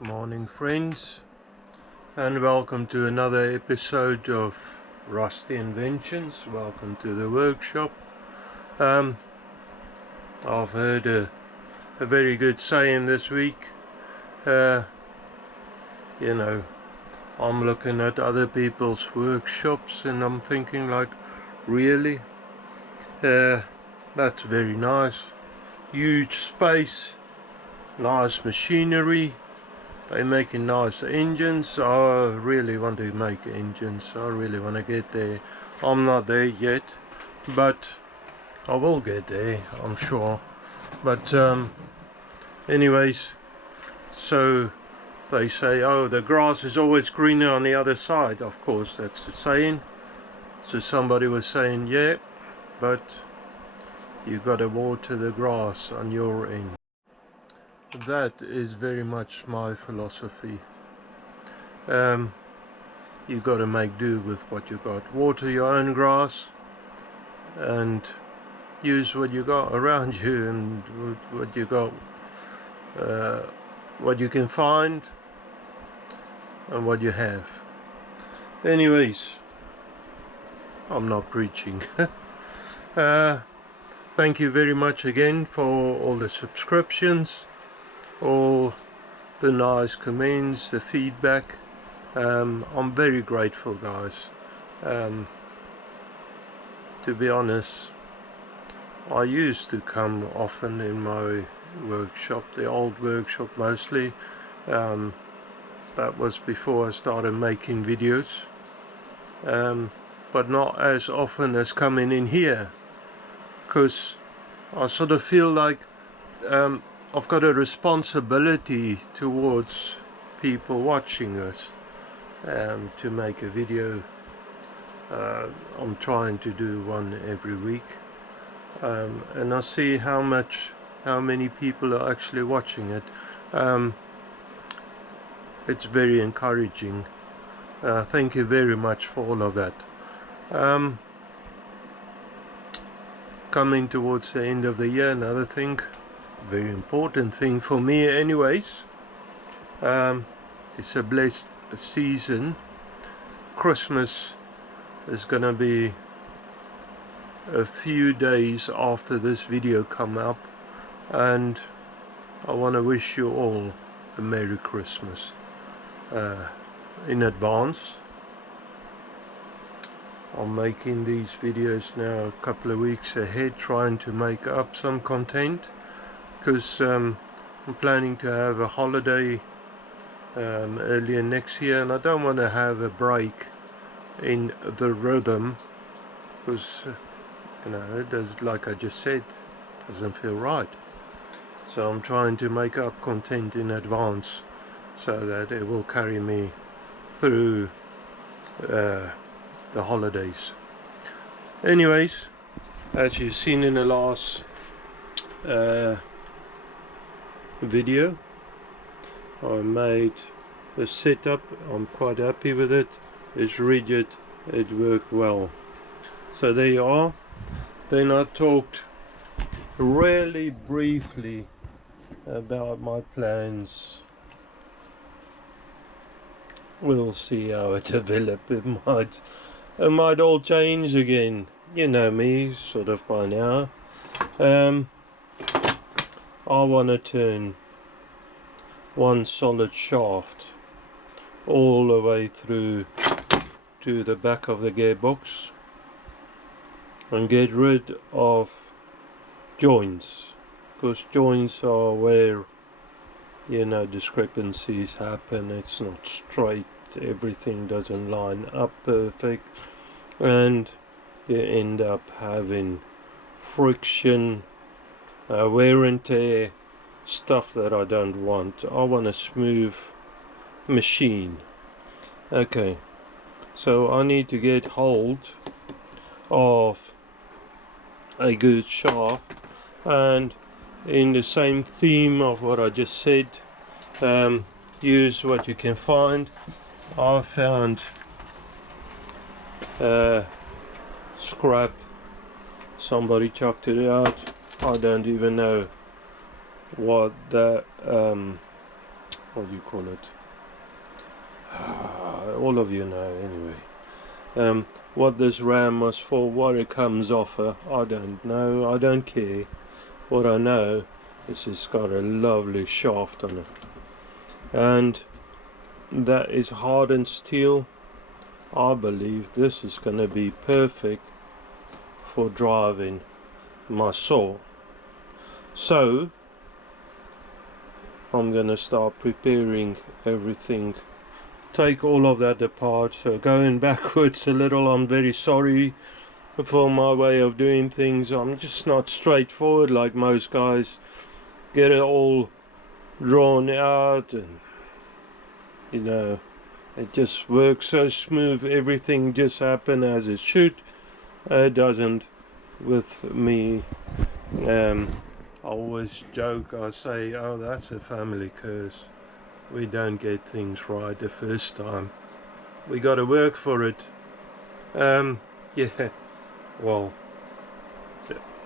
Morning friends, and welcome to another episode of Rusty Inventions. Welcome to the workshop. I've heard a very good saying this week. I'm looking at other people's workshops and I'm thinking like, really? That's very nice. Huge space, nice machinery. They're making nice engines. I really want to make engines. I really want to get there. I'm not there yet, but I will get there, I'm sure. But anyways, so they say, oh, the grass is always greener on the other side. Of course, that's the saying. So somebody was saying, yeah, but you got to water the grass on your end. That is very much my philosophy. You got to make do with what you got. Water your own grass and use what you got around you and what you got, what you can find and what you have. Anyways, I'm not preaching. Thank you very much again for all the subscriptions, all the nice comments, the feedback. I'm very grateful, guys. To be honest, I used to come often in my workshop, the old workshop mostly. That was before I started making videos, but not as often as coming in here, because I sort of feel like I've got a responsibility towards people watching this, to make a video. I'm trying to do one every week, and I see how many people are actually watching it. It's very encouraging. Thank you very much for all of that. Coming towards the end of the year, another thing, very important thing for me anyways, it's a blessed season. Christmas is gonna be a few days after this video come up, and I want to wish you all a Merry Christmas in advance. I'm making these videos now a couple of weeks ahead, trying to make up some content, because I'm planning to have a holiday earlier next year, and I don't want to have a break in the rhythm, because it does, like I just said, doesn't feel right. So I'm trying to make up content in advance so that it will carry me through the holidays. Anyways, as you've seen in the last video, I made a setup. I'm quite happy with it. It's rigid, it worked well. So there you are. Then I talked really briefly about my plans. We'll see how it develops. It might all change again. You know me sort of by now. I want to turn one solid shaft all the way through to the back of the gearbox and get rid of joints, because joints are where discrepancies happen. It's not straight, everything doesn't line up perfect, and you end up having friction, wear and tear, stuff that I don't want. I want a smooth machine. Okay, so I need to get hold of a good shaft, and in the same theme of what I just said, use what you can find. I found scrap, somebody chucked it out. I don't even know what that what do you call it, all of you know anyway. What this ram was for, what it comes off I don't know, I don't care. What I know is it's got a lovely shaft on it, and that is hardened steel. I believe this is going to be perfect for driving my saw. So I'm going to start preparing everything, take all of that apart. So going backwards a little, I'm very sorry for my way of doing things. I'm just not straightforward like most guys, get it all drawn out, and you know, it just works so smooth, everything just happens as it should. It doesn't with me. I always joke, I say, oh, that's a family curse. We don't get things right the first time. We got to work for it. Yeah, well,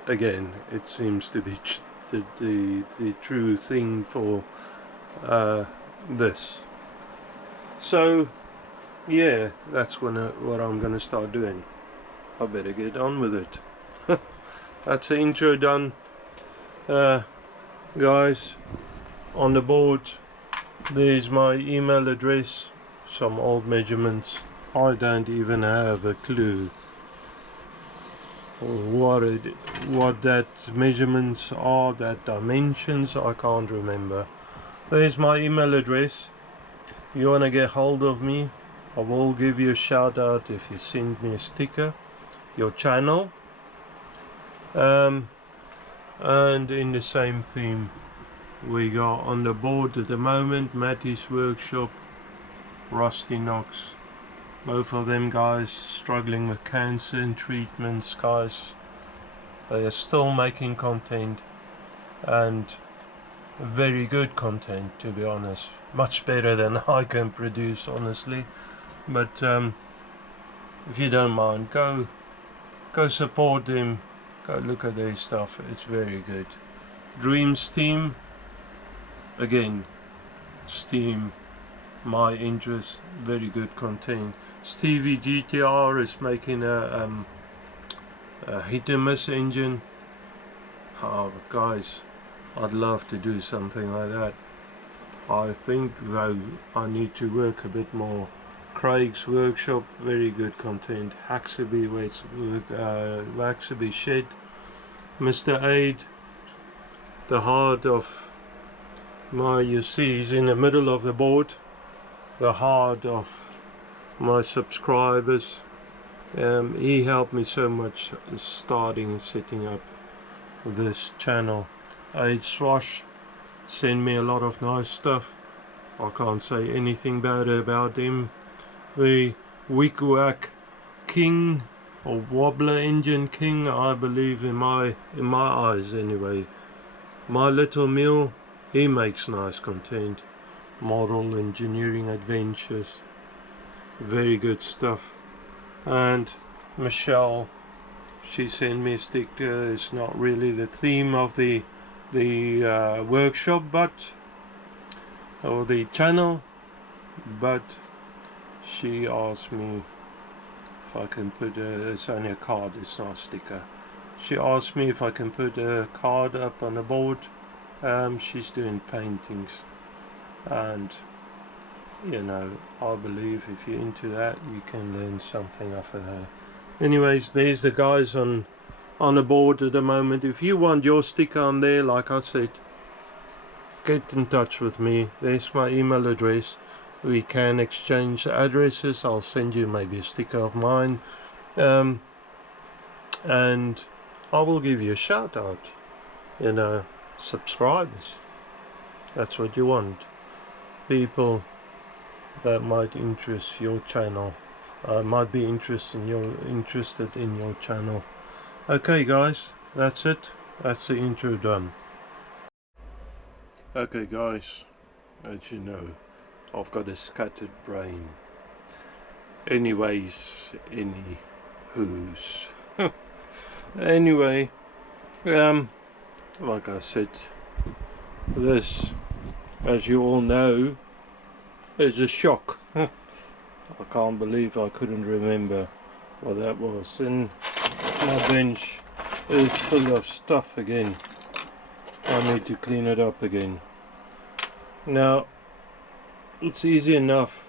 again, it seems to be the true thing for this. So yeah, that's what I'm gonna start doing. I better get on with it. That's the intro done. Guys, on the board there's my email address, some old measurements. I don't even have a clue what that measurements are, that dimensions, I can't remember. There's my email address. You want to get hold of me, I will give you a shout out if you send me a sticker, your channel. And in the same theme, we got on the board at the moment Matty's Workshop, Rusty Knox. Both of them guys struggling with cancer and treatments, guys. They are still making content, and very good content, to be honest. Much better than I can produce, honestly. But if you don't mind, go support them, go look at their stuff. It's very good. Dreams Team, again, Steam, my interest, very good content. Stevie GTR is making a hit and miss engine. Oh, guys, I'd love to do something like that. I think though I need to work a bit more. Craig's Workshop, very good content. Haxaby Haxaby Shed, Mr. Aid, the heart of my, you see he's in the middle of the board, the heart of my subscribers. He helped me so much starting and setting up this channel. Aid Swash send me a lot of nice stuff. I can't say anything bad about him. The Wick-Wack King, or Wobbler Engine King, I believe, in my eyes anyway. My Little Mill, he makes nice content. Model Engineering Adventures, very good stuff. And Michelle, she sent me a sticker. It's not really the theme of the workshop, but or the channel, but she asked me if I can put it's only a card, it's not a sticker. She asked me if I can put a card up on the board. She's doing paintings, and you know, I believe if you're into that, you can learn something off of her. Anyways, there's the guys on the board at the moment. If you want your sticker on there, like I said, get in touch with me. There's my email address. We can exchange addresses. I'll send you maybe a sticker of mine, and I will give you a shout out. You know, subscribers, that's what you want. People that might interest your channel, might be interested in your channel. Okay guys, that's it. That's the intro done. Okay guys, as you know, I've got a scattered brain. Anyways, anywho's anyway, like I said, this as you all know, is a shock. I can't believe I couldn't remember what that was. And my bench is full of stuff again. I need to clean it up again. Now, it's easy enough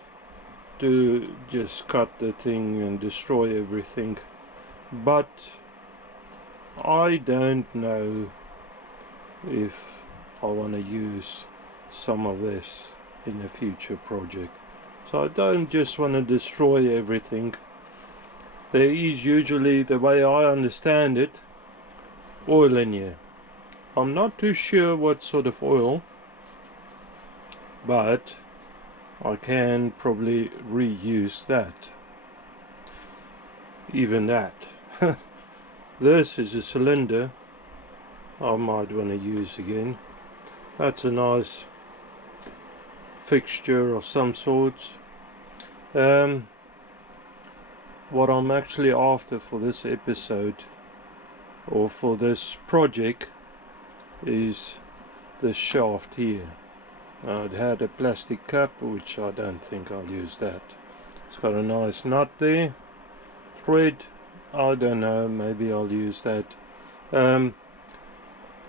to just cut the thing and destroy everything, but I don't know if I want to use some of this in a future project. So I don't just want to destroy everything. There is usually, the way I understand it, oil in here. I'm not too sure what sort of oil, but I can probably reuse that. Even that. This is a cylinder I might want to use again. That's a nice fixture of some sort. What I'm actually after for this episode, or for this project, is this shaft here. It had a plastic cap, which I don't think I'll use that. It's got a nice nut there, thread, I don't know, maybe I'll use that. I'm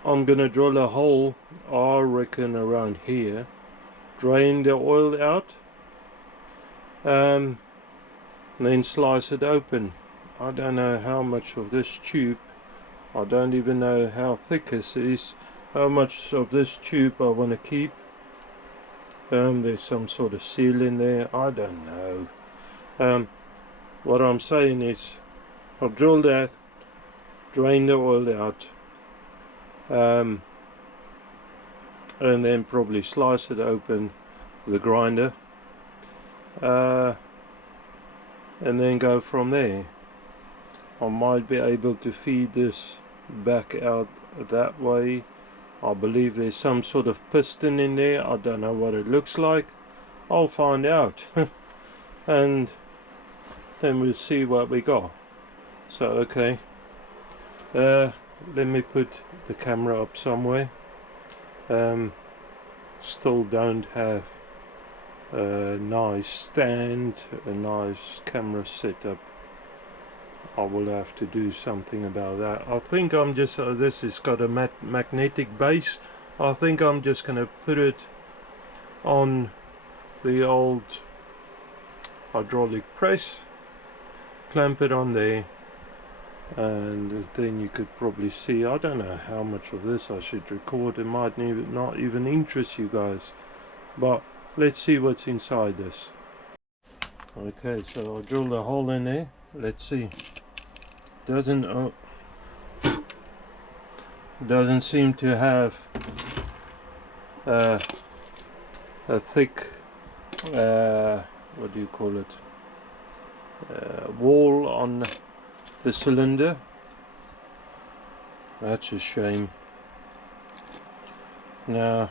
gonna drill a hole, I reckon around here, drain the oil out, and then slice it open. I don't know how much of this tube, I don't even know how thick this is, how much of this tube I want to keep. There's some sort of seal in there, I don't know. What I'm saying is, I'll drill that, drain the oil out, and then probably slice it open with a grinder, and then go from there. I might be able to feed this back out that way. I believe there's some sort of piston in there. I don't know what it looks like. I'll find out and then we'll see what we got. So okay, let me put the camera up somewhere. Still don't have a nice stand, a nice camera setup. I will have to do something about that. I think I'm just, this has got a magnetic base. I think I'm just going to put it on the old hydraulic press, clamp it on there, and then you could probably see, I don't know how much of this I should record. It might not even interest you guys, but let's see what's inside this. Okay, so I drilled a hole in there. Let's see. Doesn't seem to have a thick what do you call it, wall on the cylinder. That's a shame. Now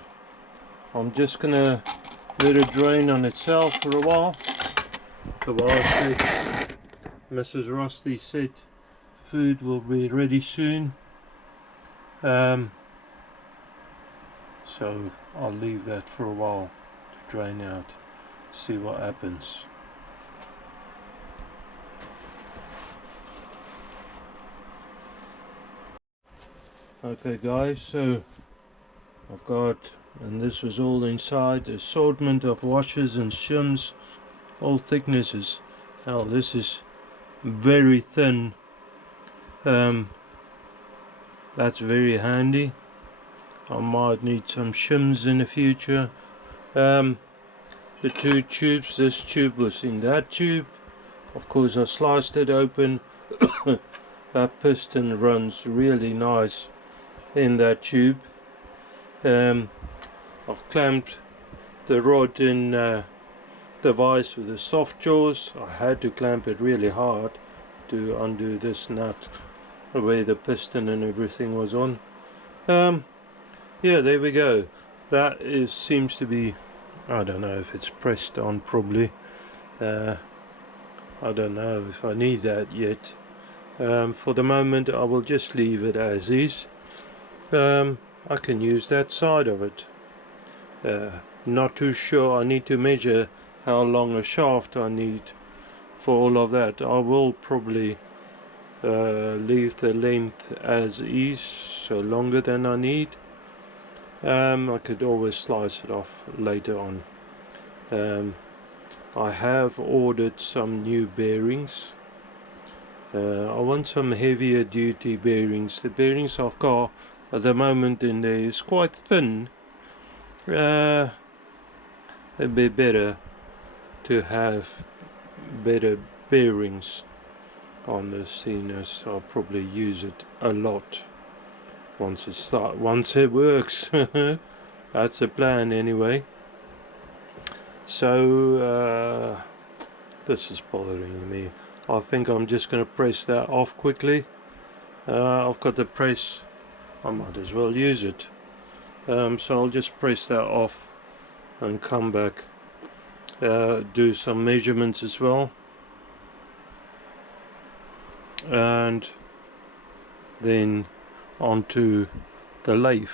I'm just gonna let it drain on itself for a while. Mrs. Rusty said food will be ready soon, so I'll leave that for a while to drain out, see what happens. Okay guys, so I've got, and this was all inside, assortment of washers and shims, all thicknesses. Now this is very thin. That's very handy. I might need some shims in the future. The two tubes, this tube was in that tube. Of course I sliced it open. That piston runs really nice in that tube. I've clamped the rod in the vise with the soft jaws. I had to clamp it really hard to undo this nut where the piston and everything was on. Yeah, there we go. That seems to be, I don't know if it's pressed on, probably. I don't know if I need that yet. For the moment I will just leave it as is. I can use that side of it. Not too sure. I need to measure how long a shaft I need for all of that. I will probably leave the length as is, so longer than I need. I could always slice it off later on. I have ordered some new bearings. I want some heavier duty bearings. The bearings I've got at the moment in there is quite thin. It'd be better to have better bearings on the scene, as I'll probably use it a lot once it works. That's the plan anyway. So this is bothering me. I think I'm just going to press that off quickly. I've got the press, I might as well use it. So I'll just press that off and come back, do some measurements as well, and then onto the lathe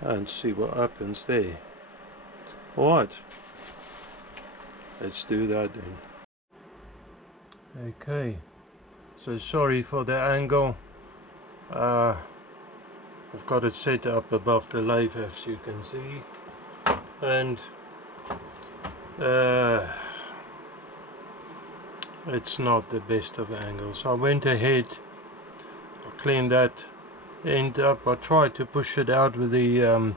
and see what happens there. Alright, let's do that then. Okay, so sorry for the angle. I've got it set up above the lathe, as you can see, and it's not the best of angles. I went ahead, I cleaned that end up. I tried to push it out with the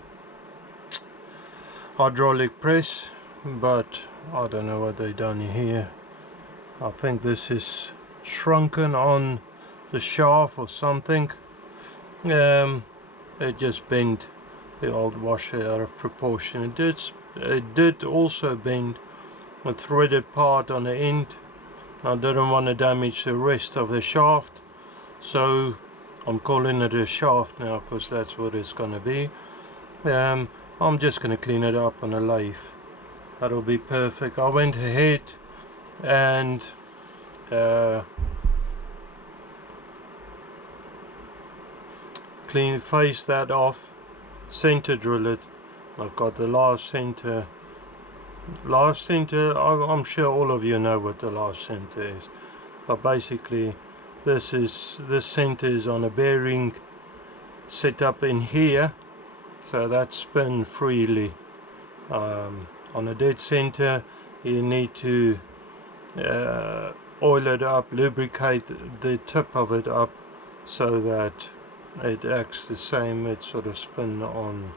hydraulic press, but I don't know what they've done here. I think this is shrunken on the shaft or something. It just bent the old washer out of proportion. It did also bend a threaded part on the end. I didn't want to damage the rest of the shaft, so I'm calling it a shaft now, because that's what it's going to be. I'm just going to clean it up on a lathe. That'll be perfect. I went ahead and face that off, center drill it. I've got the last center. I'm sure all of you know what the last center is, but basically this center is on a bearing set up in here, so that spin freely. On a dead center you need to oil it up, lubricate the tip of it up so that it acts the same. It sort of spin on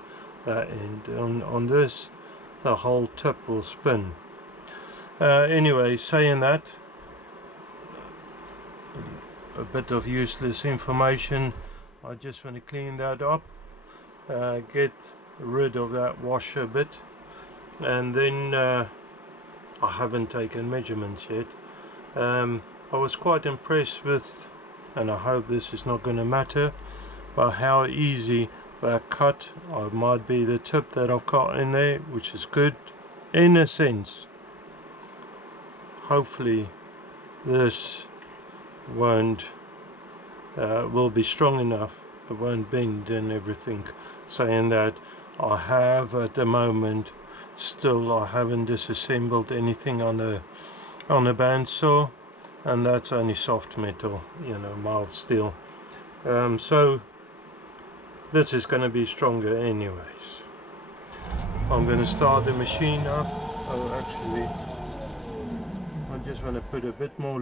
that end. On this, the whole tip will spin. Anyway, saying that, a bit of useless information. I just want to clean that up, get rid of that washer bit, and then I haven't taken measurements yet. I was quite impressed with, and I hope this is not going to matter, but how easy that cut. Might be the tip that I've got in there, which is good in a sense. Hopefully this won't will be strong enough, it won't bend and everything. Saying that, I have at the moment still, I haven't disassembled anything on the bandsaw, and that's only soft metal, you know, mild steel. So this is going to be stronger anyways. I'm going to start the machine up. Oh, actually, I just want to put a bit more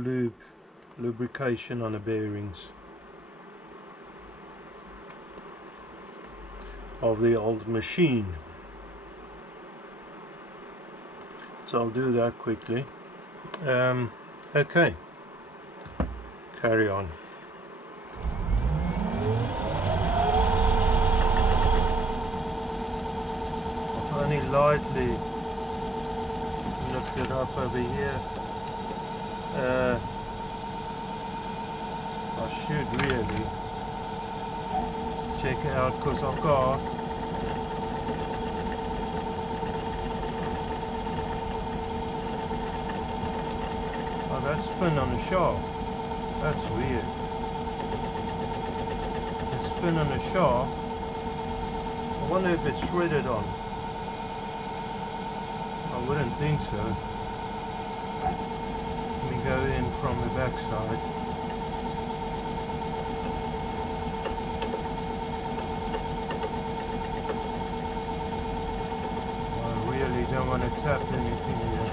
lubrication on the bearings of the old machine. So I'll do that quickly. Okay, carry on. I've only lightly looked it up over here. I should really check it out, because I've got that spin on the shaft. That's weird. The spin on the shaft. wonder if it's threaded on. I wouldn't think so. Let me go in from the back side. I really don't want to tap anything here.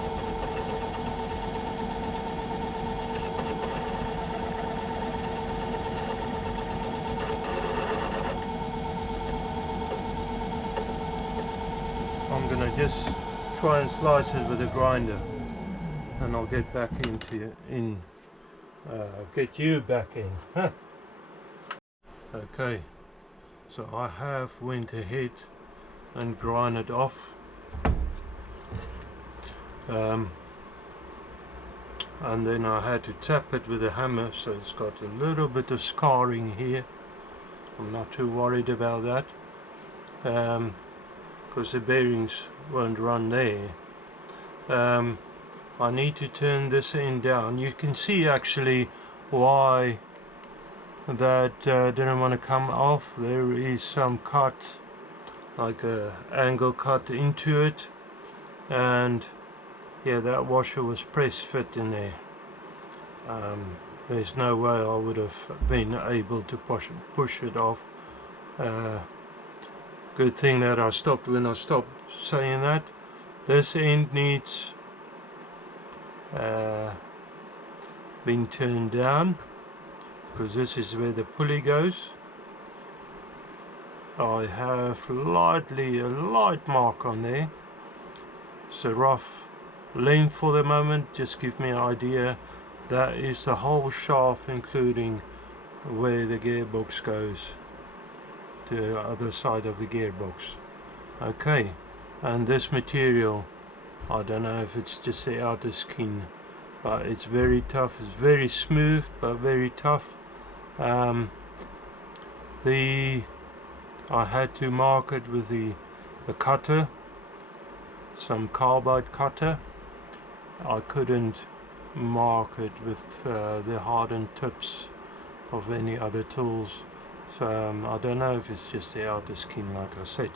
I'm gonna just try and slice it with a grinder, and I'll get back into get you back in. Okay, so I have went ahead and grind it off. And then I had to tap it with a hammer, so it's got a little bit of scarring here. I'm not too worried about that, because the bearings won't run there. I need to turn this end down. You can see actually why that didn't want to come off. There is some cut, like a angle cut into it, and yeah, that washer was press fit in there. There's no way I would have been able to push it off. Good thing that I stopped when I stopped saying that. This end needs being turned down, because this is where the pulley goes. I have a light mark on there. It's a rough length for the moment, just give me an idea. That is the whole shaft, including where the gearbox goes to the other side of the gearbox. Okay, and this material, I don't know if it's just the outer skin, but it's very tough. It's very smooth but very tough. I had to mark it with the cutter, some carbide cutter. I couldn't mark it with the hardened tips of any other tools, so I don't know if it's just the outer skin, like I said.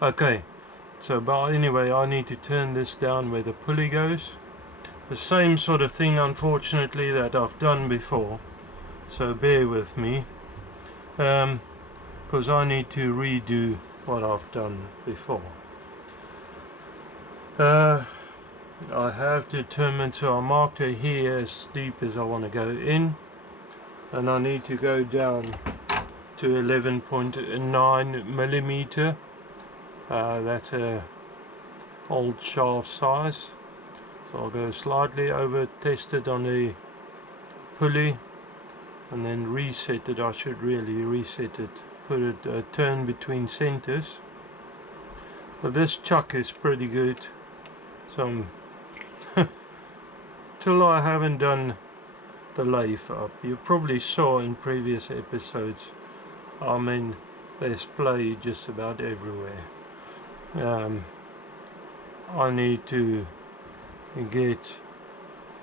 Okay, so but anyway, I need to turn this down where the pulley goes. The same sort of thing, unfortunately, that I've done before, so bear with me, because I need to redo what I've done before. I have determined, so I marked it here as deep as I want to go in, and I need to go down to 11.9 millimeter. That's a old shaft size, so I'll go slightly over, test it on the pulley, and then reset it. I should really reset it, put it turn between centers. But this chuck is pretty good, so till I haven't done the lathe up. You probably saw in previous episodes, I mean, there's play just about everywhere. I need to get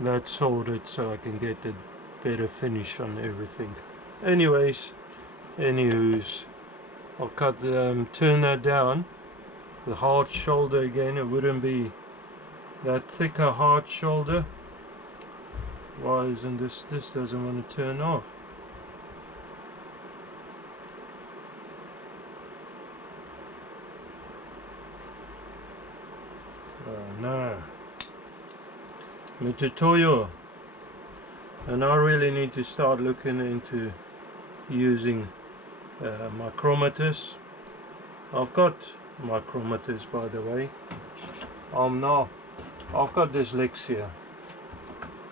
that sorted so I can get a better finish on everything. Anyways, I'll turn that down. The hard shoulder again, it wouldn't be that thicker hard shoulder. Why isn't this doesn't want to turn off? Oh no, my tutorial. And I really need to start looking into using micrometers. I've got micrometers, by the way. I've got dyslexia,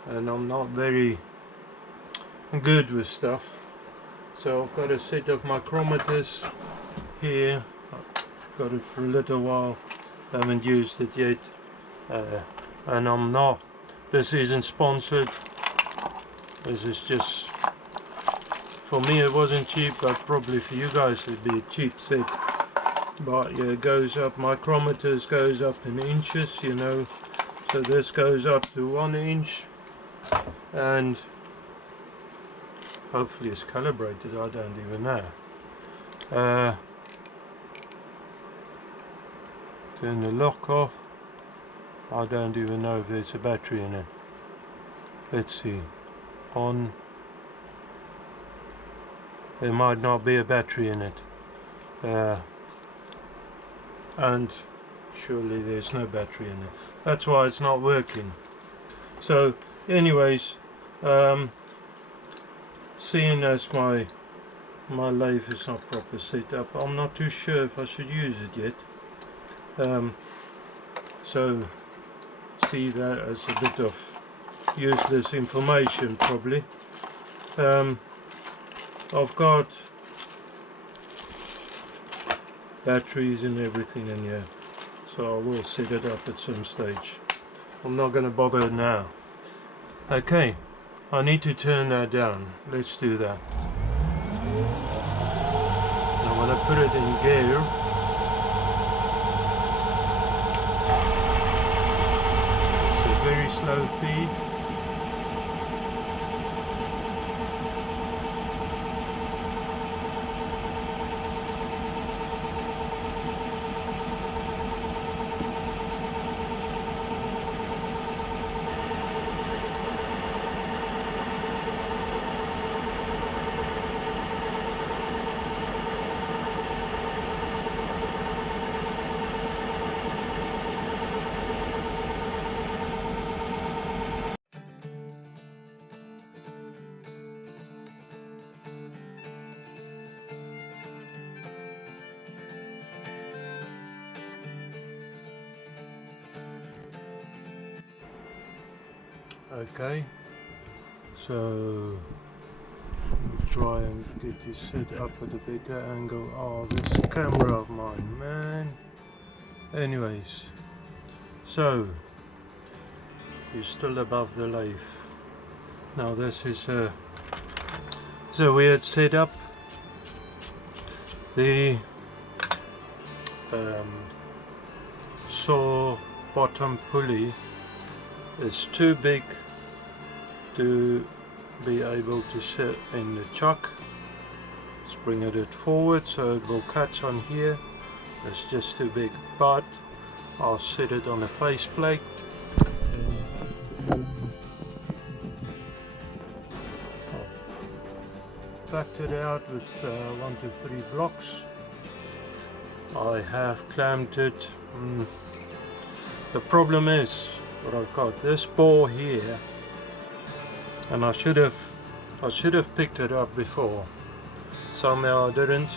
and I'm not very good with stuff, so I've got a set of micrometers here. I've got it for a little while, haven't used it yet, and this isn't sponsored. This is just, for me it wasn't cheap, but probably for you guys it'd be a cheap set. But yeah, it goes up, micrometers goes up in inches, you know, so this goes up to 1 inch, and hopefully it's calibrated, I don't even know. Turn the lock off. I don't even know if there's a battery in it. Let's see. On. There might not be a battery in it. And surely there's no battery in it. That's why it's not working. So anyways, seeing as my lathe is not proper set up, I'm not too sure if I should use it yet. So see that as a bit of useless information probably. I've got batteries and everything in here, so I will set it up at some stage. I'm not going to bother now. Okay, I need to turn that down. Let's do that. I want to put it in gear. It's a very slow feed. Okay, so try and get this set up at a better angle. Oh, this camera of mine, man. Anyways, so you're still above the lathe. Now this is a weird setup. The saw bottom pulley is too big to be able to sit in the chuck. Let's bring it forward so it will catch on here. It's just too big, but I'll set it on a faceplate. I've backed it out with 1 to 3 blocks. I have clamped it. The problem is what I've got this ball here, and I should have picked it up before. Somehow I didn't.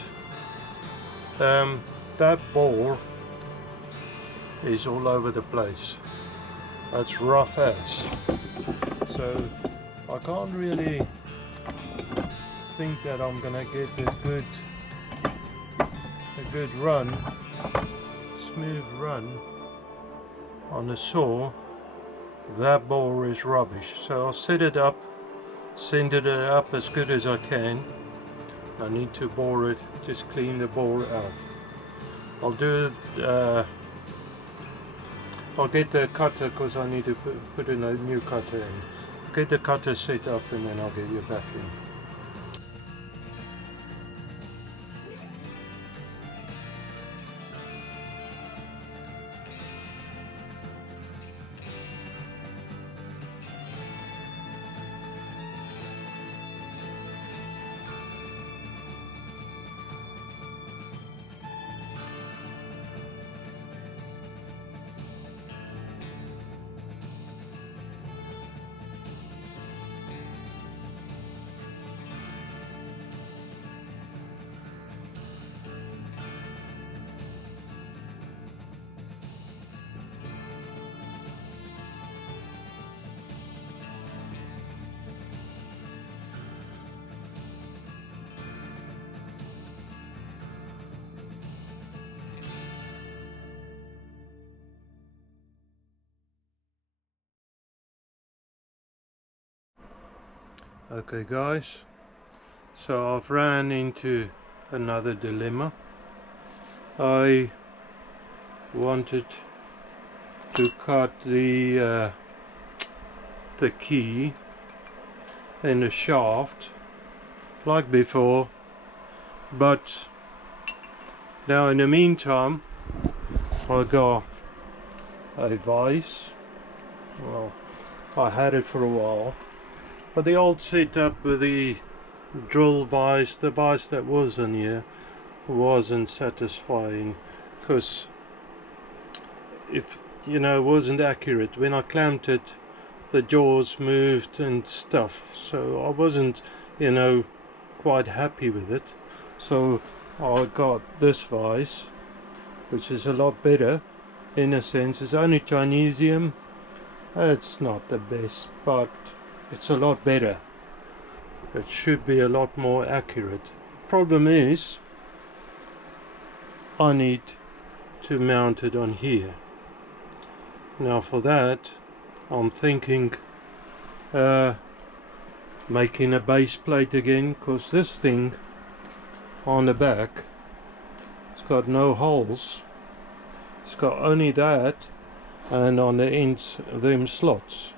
That ball is all over the place. That's rough as. So I can't really think that I'm gonna get a good run, smooth run on the saw. That bore is rubbish, so I'll set it up, send it up as good as I can. I need to bore it, just clean the bore out. I'll do I'll get the cutter because I need to put in a new cutter in. I'll get the cutter set up and then I'll get you back in. Okay guys, so I've ran into another dilemma. I wanted to cut the key in the shaft like before, but now in the meantime I got a vise. Well, I had it for a while, but the old setup with the drill vise, the vise that was in here, wasn't satisfying, because if you know, it wasn't accurate. When I clamped it, the jaws moved and stuff, so I wasn't, you know, quite happy with it. So I got this vise, which is a lot better in a sense. It's only Chinesium. It's not the best, but it's a lot better. It should be a lot more accurate. Problem is, I need to mount it on here. Now for that, I'm thinking making a base plate again, because this thing on the back, it's got no holes. It's got only that, and on the ends them slots.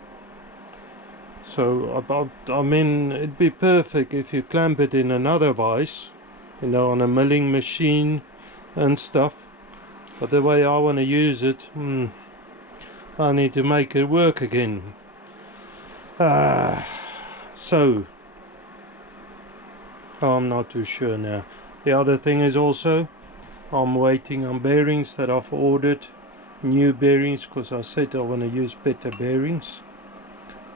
So I mean, it'd be perfect if you clamp it in another vise, you know, on a milling machine and stuff. But the way I want to use it, I need to make it work again. So I'm not too sure now. The other thing is also, I'm waiting on bearings that I've ordered, new bearings, because I said I want to use better bearings.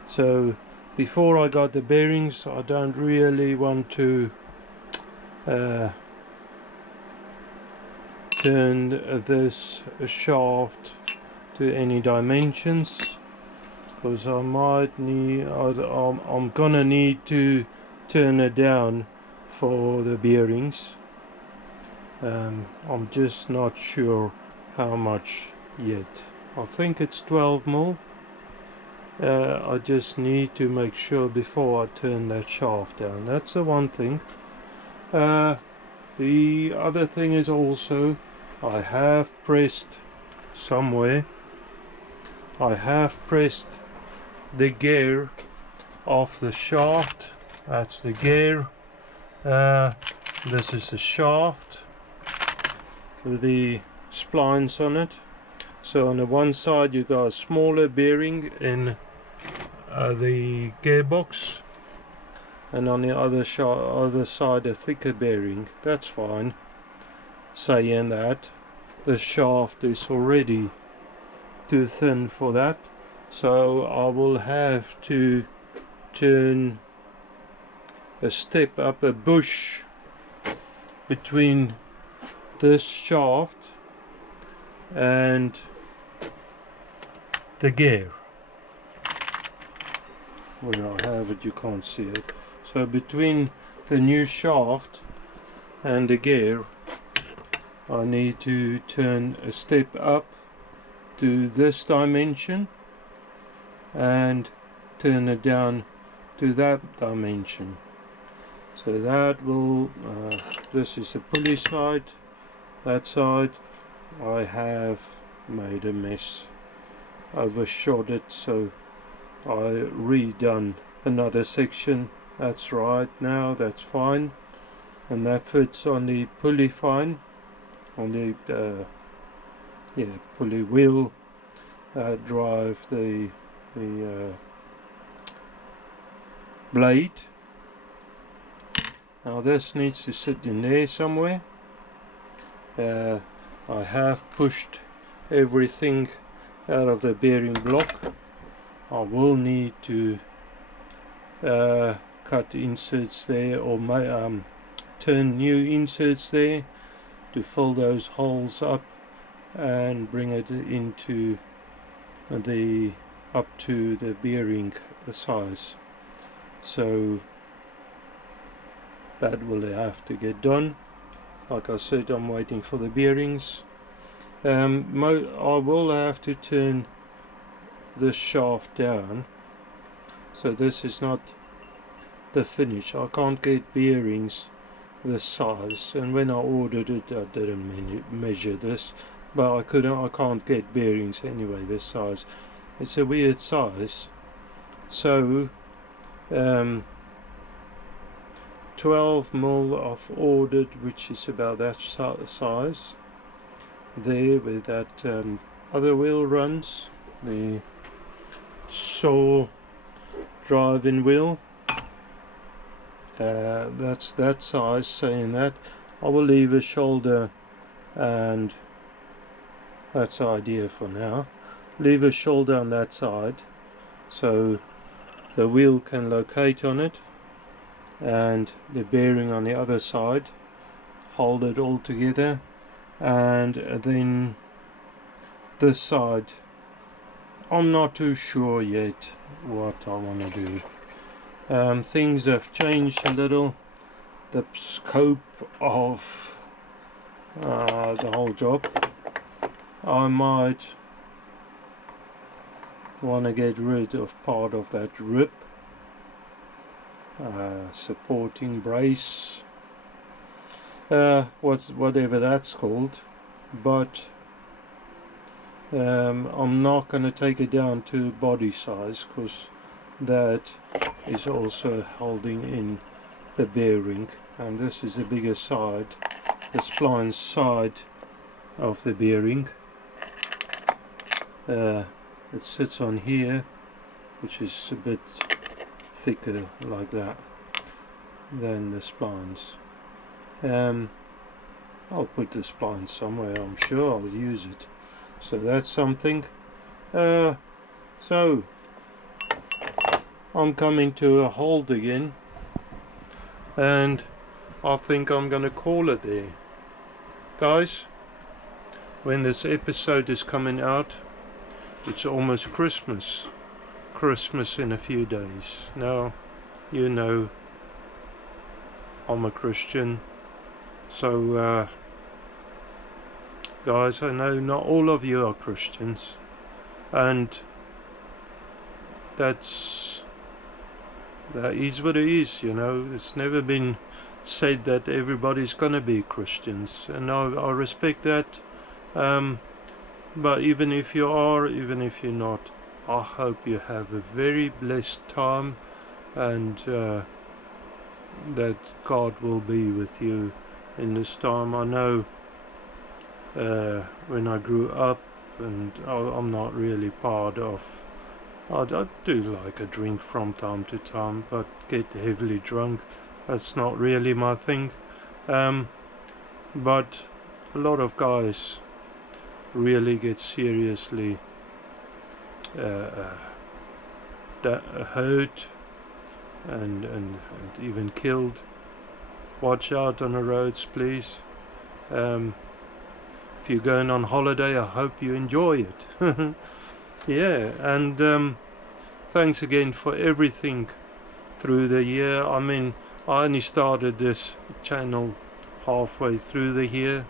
So before I got the bearings, I don't really want to turn this shaft to any dimensions, because I might need, I'm gonna need to turn it down for the bearings. I'm just not sure how much yet. I think it's 12 mil. I just need to make sure before I turn that shaft down. That's the one thing. The other thing is also, I have pressed somewhere, I have pressed the gear off the shaft. That's the gear. This is the shaft with the splines on it. So on the one side you got a smaller bearing in the gearbox, and on the other side a thicker bearing. That's fine. Saying that, the shaft is already too thin for that, so I will have to turn a step up a bush between this shaft and the gear. Where I have it, you can't see it. So between the new shaft and the gear, I need to turn a step up to this dimension and turn it down to that dimension. So that will, this is the pulley side. That side I have made a mess, overshot it, so I redone another section. That's right now, that's fine, and that fits on the pulley fine, on the pulley wheel drive the blade. Now this needs to sit in there somewhere. I have pushed everything out of the bearing block. I will need to cut inserts there, or turn new inserts there to fill those holes up and bring it into the up to the bearing size. So that will have to get done. Like I said, I'm waiting for the bearings. I will have to turn this shaft down, so this is not the finish. I can't get bearings this size, and when I ordered it I didn't measure this, but I can't get bearings anyway this size. It's a weird size. So 12 mil I've ordered, which is about that size. there where that other wheel runs, the saw driving wheel. That's that size. Saying that, I will leave a shoulder, and that's the idea for now. Leave a shoulder on that side so the wheel can locate on it, and the bearing on the other side, hold it all together. And then this side, I'm not too sure yet what I want to do. Things have changed a little. The scope of the whole job, I might want to get rid of part of that rib, supporting brace, whatever that's called, but I'm not going to take it down to body size, because that is also holding in the bearing, and this is the bigger side, the spline side of the bearing. It sits on here, which is a bit thicker like that than the splines. I'll put the spline somewhere, I'm sure I'll use it. So that's something. So I'm coming to a halt again, and I think I'm gonna call it there. Guys, when this episode is coming out, it's almost Christmas. Christmas in a few days. Now, you know, I'm a Christian, so guys, I know not all of you are Christians, and that is what it is, you know. It's never been said that everybody's gonna be Christians, and I respect that. But even if you are, even if you're not, I hope you have a very blessed time, and that God will be with you in this time. I know when I grew up, and I'm not really part of, I do like a drink from time to time, but get heavily drunk, that's not really my thing. But a lot of guys really get seriously hurt and even killed. Watch out on the roads, please. If you're going on holiday, I hope you enjoy it. Yeah, and thanks again for everything through the year. I mean, I only started this channel halfway through the year,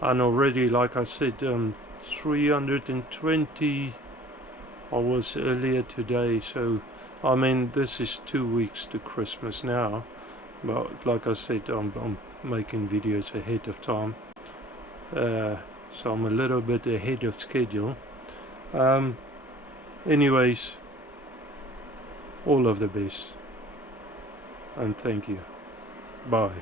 and already, like I said, 320 I was earlier today. So I mean, this is 2 weeks to Christmas now, but like I said, I'm making videos ahead of time, so I'm a little bit ahead of schedule. Anyways, all of the best, and thank you. Bye.